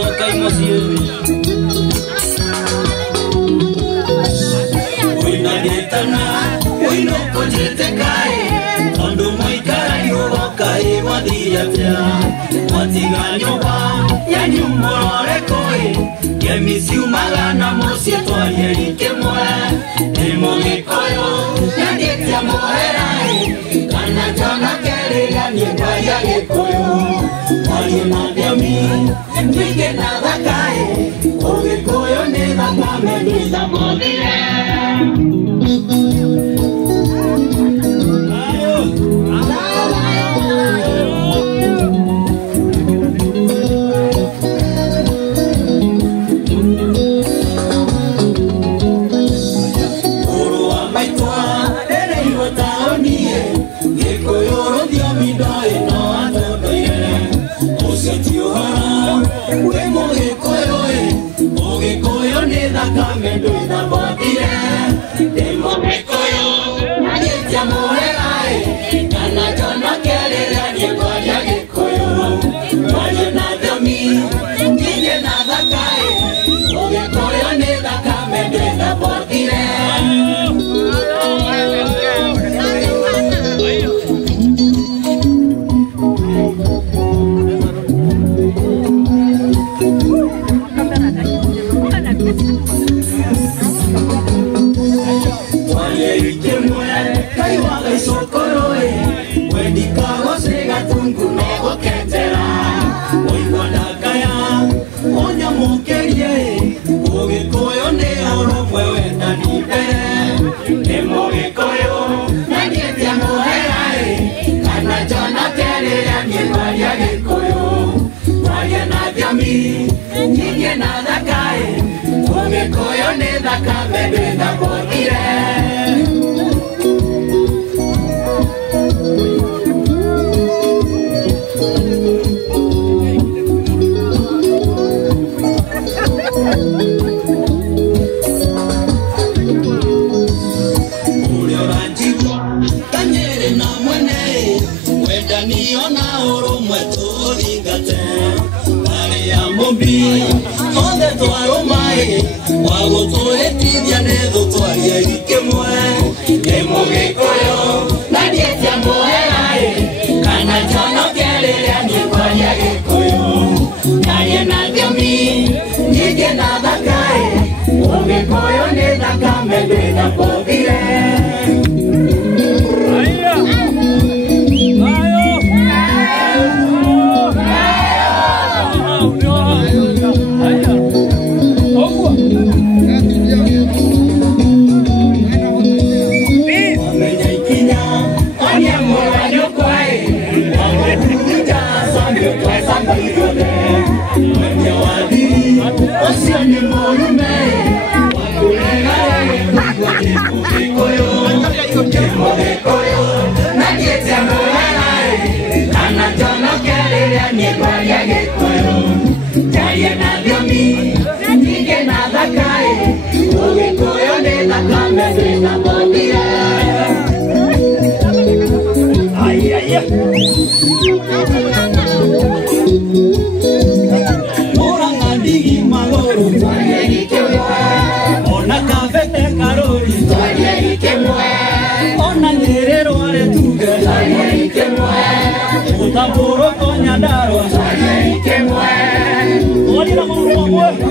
soka emoción. Hoy nadie tana, hoy no cochete cae. Cuando muy carayo cae madilla ya. Matigaño va, ya ni un morore coe. Que mi ciumala na mosieto ayer que muere. El mogue coyo, nadie te amorerai. Cana chana quere ya ni vaya que coyo. Oye nadie a mí, ni que nada cae. Oye coyo ni la cama ni la modile. Tamburo coñadaro, que muere.